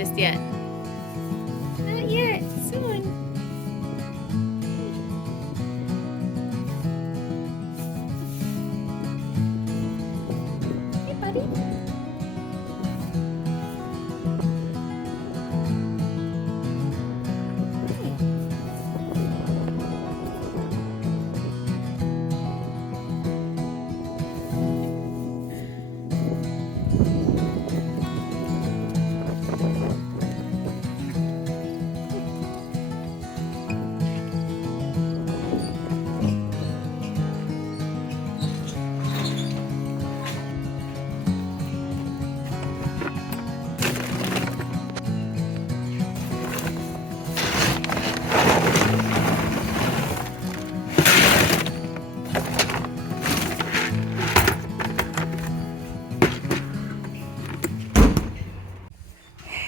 just yet. Not yet. Soon. Hey, buddy.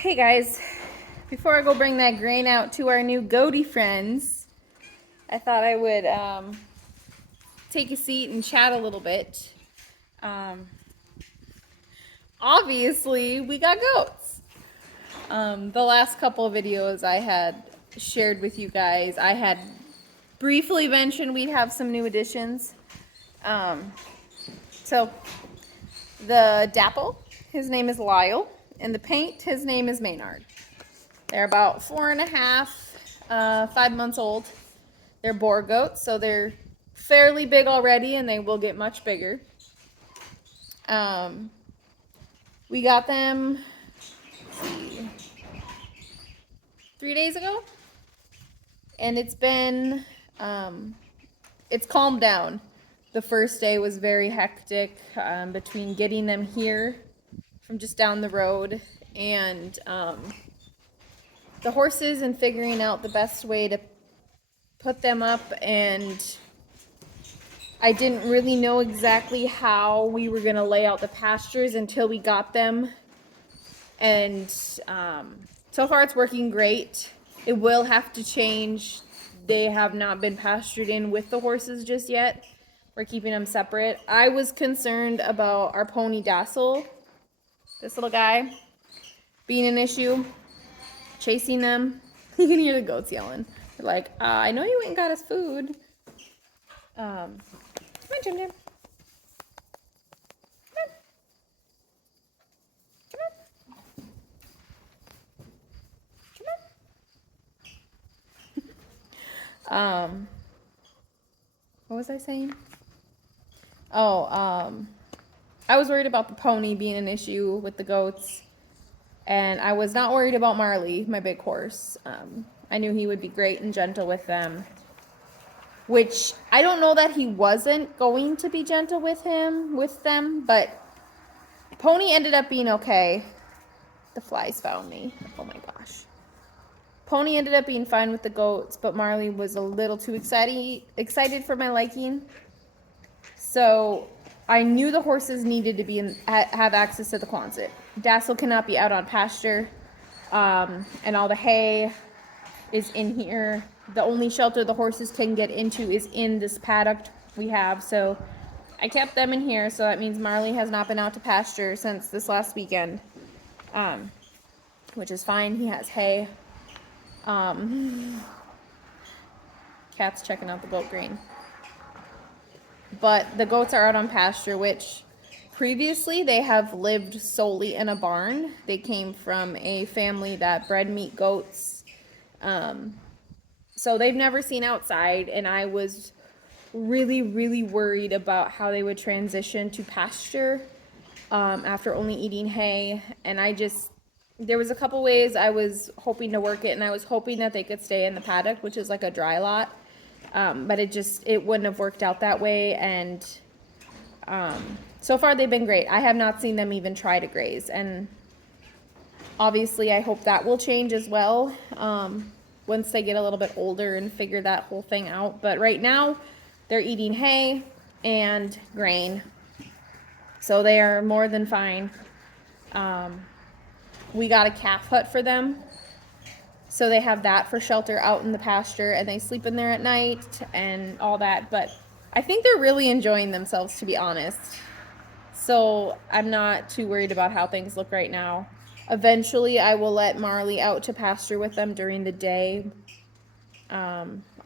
Hey guys, before I go bring that grain out to our new goaty friends, I thought I would take a seat and chat a little bit. Obviously, we got goats. The last couple of videos I had shared with you guys, I had briefly mentioned we'd have some new additions. So the dapple, his name is Lyle, and the paint, his name is Maynard. They're about 4.5, 5 months old. They're boar goats, so they're fairly big already, and they will get much bigger. We got them 3 days ago, and it's been, it's calmed down. The first day was very hectic between getting them here from just down the road and the horses and figuring out the best way to put them up, and I didn't really know exactly how we were going to lay out the pastures until we got them, and so far it's working great. It will have to change. They have not been pastured in with the horses just yet. We're keeping them separate. I was concerned about our pony Dassel, this little guy, being an issue, chasing them. You can hear the goats yelling. They're like, I know you went and got us food. Come on, Jim Jim. Come on. Come on. What was I saying? Oh, I was worried about the pony being an issue with the goats. And I was not worried about Marley, my big horse. I knew he would be great and gentle with them. Which, I don't know that he wasn't going to be gentle with them, but Pony ended up being okay. The flies found me. Oh my gosh. Pony ended up being fine with the goats, but Marley was a little too excited for my liking. So I knew the horses needed to have access to the Quonset. Dassel cannot be out on pasture, and all the hay is in here. The only shelter the horses can get into is in this paddock we have, so I kept them in here, so that means Marley has not been out to pasture since this last weekend, which is fine. He has hay. Cat's checking out the goat green. But the goats are out on pasture, which previously they have lived solely in a barn. They came from a family that bred meat goats. So they've never seen outside, and I was really, really worried about how they would transition to pasture after only eating hay. And there was a couple ways I was hoping to work it, and I was hoping that they could stay in the paddock, which is like a dry lot. But it wouldn't have worked out that way, and so far they've been great. I have not seen them even try to graze, and obviously I hope that will change as well once they get a little bit older and figure that whole thing out. But right now they're eating hay and grain, so they are more than fine. We got a calf hut for them, so they have that for shelter out in the pasture, and they sleep in there at night and all that. But I think they're really enjoying themselves, to be honest. So I'm not too worried about how things look right now. Eventually, I will let Marley out to pasture with them during the day.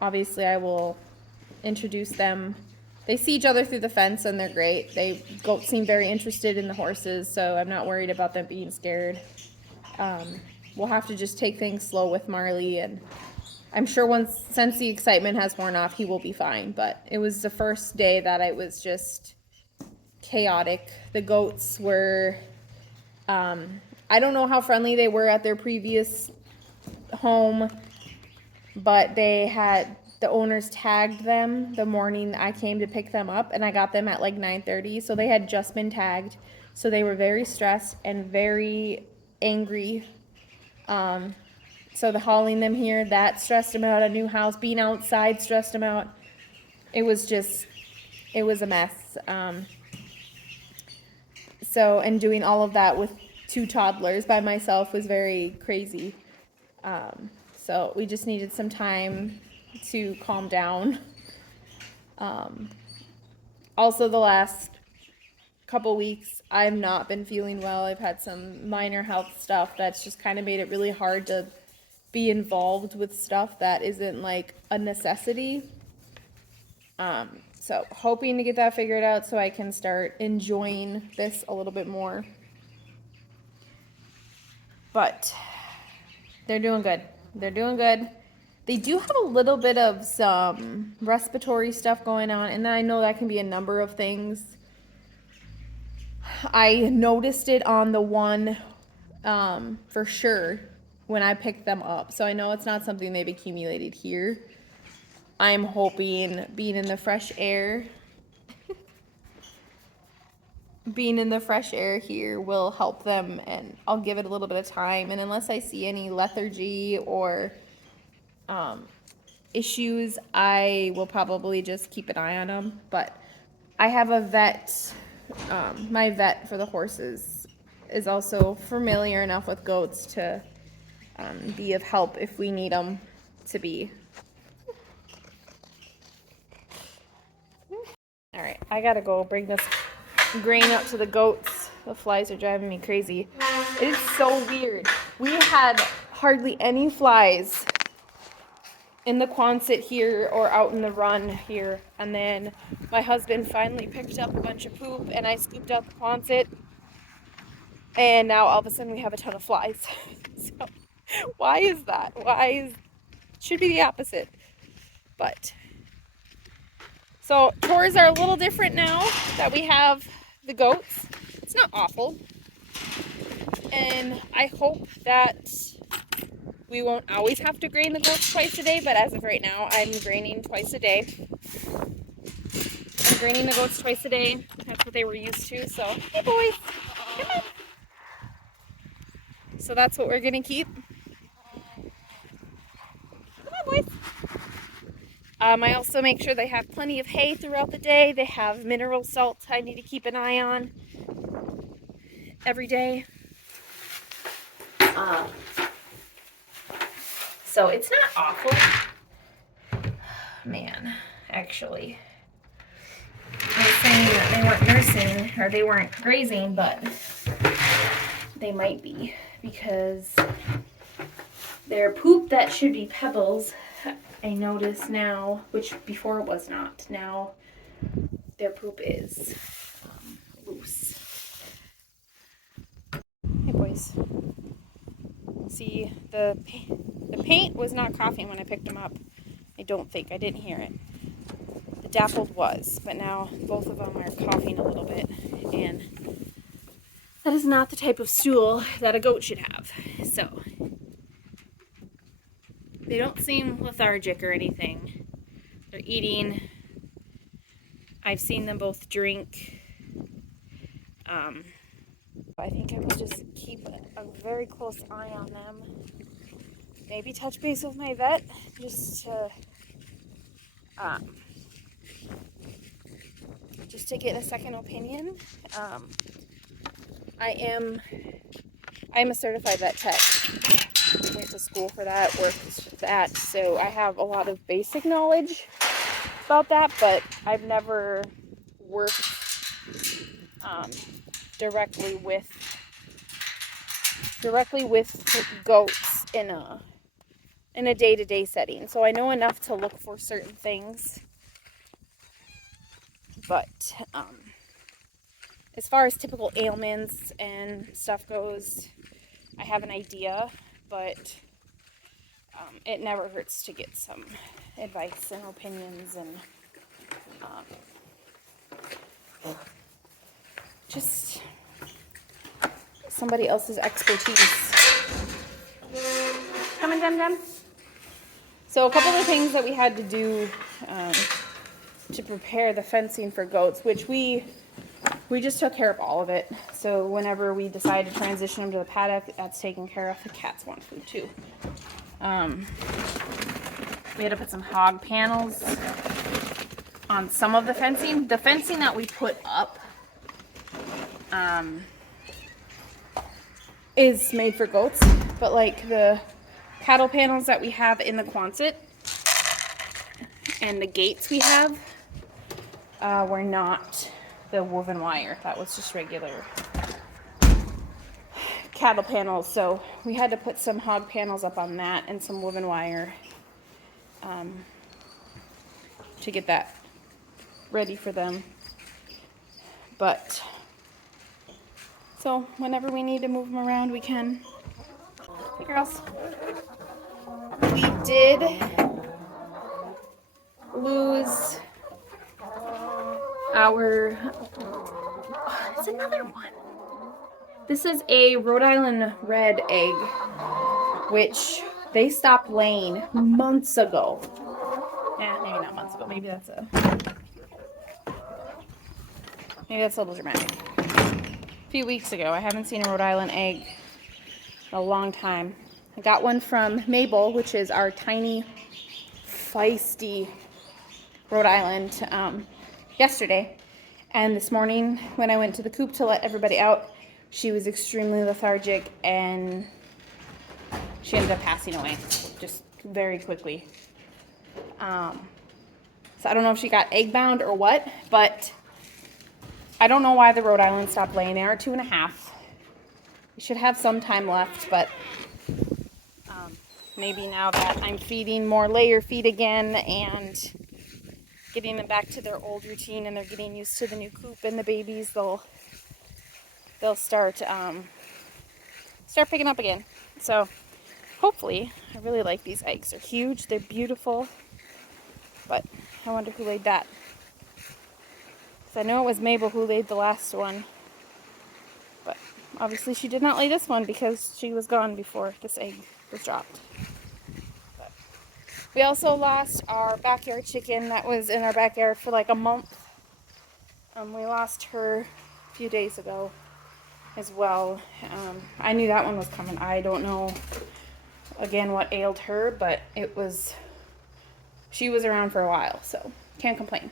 Obviously, I will introduce them. They see each other through the fence and they're great. Goats seem very interested in the horses, so I'm not worried about them being scared. We'll have to just take things slow with Marley, and I'm sure since the excitement has worn off, he will be fine. But it was the first day that it was just chaotic. The goats were, I don't know how friendly they were at their previous home, but the owners tagged them the morning I came to pick them up, and I got them at like 9:30, so they had just been tagged. So they were very stressed and very angry. So the hauling them here, that stressed them out. A new house, being outside stressed them out. It was a mess. And doing all of that with 2 toddlers by myself was very crazy. So we just needed some time to calm down. Also, the last couple weeks, I've not been feeling well. I've had some minor health stuff that's just kind of made it really hard to be involved with stuff that isn't like a necessity. So hoping to get that figured out so I can start enjoying this a little bit more. But they're doing good. They're doing good. They do have a little bit of some respiratory stuff going on, and I know that can be a number of things. I noticed it on the one for sure when I picked them up. So I know it's not something they've accumulated here. I'm hoping being in the fresh air here will help them, and I'll give it a little bit of time. And unless I see any lethargy or issues, I will probably just keep an eye on them. But I have a vet. My vet for the horses is also familiar enough with goats to be of help if we need them to be. All right, I gotta go bring this grain up to the goats. The flies are driving me crazy. It is so weird. We had hardly any flies in the Quonset here or out in the run here, and then my husband finally picked up a bunch of poop and I scooped out the Quonset, and now all of a sudden we have a ton of flies. So why is that? It should be the opposite. But so chores are a little different now that we have the goats. It's not awful, and I hope that we won't always have to grain the goats twice a day, but as of right now, I'm graining twice a day. I'm graining the goats twice a day. That's what they were used to, so, hey boys, come on. So that's what we're gonna keep. Come on, boys. I also make sure they have plenty of hay throughout the day. They have mineral salt I need to keep an eye on every day. So it's not awful. Man, actually. I was saying that they weren't nursing, or they weren't grazing, but they might be, because their poop that should be pebbles, I notice now, which before it was not. Now their poop is loose. Hey boys. See, the paint was not coughing when I picked them up. I don't think. I didn't hear it. The dappled was, but now both of them are coughing a little bit, and that is not the type of stool that a goat should have. So they don't seem lethargic or anything. They're eating. I've seen them both drink. I think I will just keep a very close eye on them. Maybe touch base with my vet just to get a second opinion. I am a certified vet tech. Went to school for that, worked that, so I have a lot of basic knowledge about that, but I've never worked directly with directly with goats in a day-to-day setting. So I know enough to look for certain things. But as far as typical ailments and stuff goes, I have an idea, but it never hurts to get some advice and opinions and just somebody else's expertise. Come on, Jem Jem. So a couple of things that we had to do to prepare the fencing for goats, which we just took care of all of it. So whenever we decided to transition them to the paddock, that's taken care of. The cats want food too. We had to put some hog panels on some of the fencing. The fencing that we put up is made for goats, but like the cattle panels that we have in the Quonset and the gates we have were not the woven wire. That was just regular cattle panels. So we had to put some hog panels up on that and some woven wire to get that ready for them. But so whenever we need to move them around, we can. Hey girls. We did lose our, oh, there's another one. This is a Rhode Island red egg, which they stopped laying months ago. Maybe not months ago. Maybe that's a little dramatic. A few weeks ago. I haven't seen a Rhode Island egg in a long time. I got one from Mabel, which is our tiny, feisty Rhode Island, yesterday. And this morning, when I went to the coop to let everybody out, she was extremely lethargic and she ended up passing away just very quickly. So I don't know if she got egg bound or what, but I don't know why the Rhode Island stopped laying. They are 2.5. We should have some time left, but maybe now that I'm feeding more layer feed again and getting them back to their old routine and they're getting used to the new coop and the babies, they'll start picking up again. So hopefully, I really like these eggs. They're huge, they're beautiful, but I wonder who laid that. I know it was Mabel who laid the last one, but obviously she did not lay this one because she was gone before this egg was dropped. But we also lost our backyard chicken that was in our backyard for like a month. We lost her a few days ago as well. I knew that one was coming. I don't know again what ailed her, but she was around for a while, so can't complain.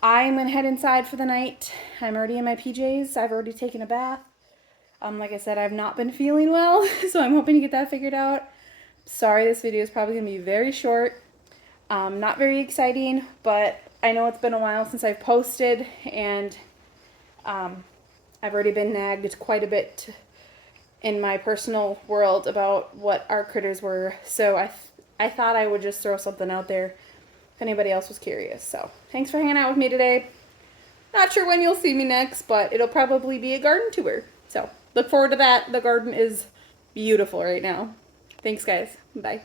I'm gonna head inside for the night. I'm already in my PJs. I've already taken a bath. Like I said, I've not been feeling well, so I'm hoping to get that figured out. Sorry, this video is probably gonna be very short. Not very exciting, but I know it's been a while since I've posted, and I've already been nagged quite a bit in my personal world about what our critters were, so I thought I would just throw something out there if anybody else was curious. So thanks for hanging out with me today. Not sure when you'll see me next, but it'll probably be a garden tour. So look forward to that. The garden is beautiful right now. Thanks, guys. Bye.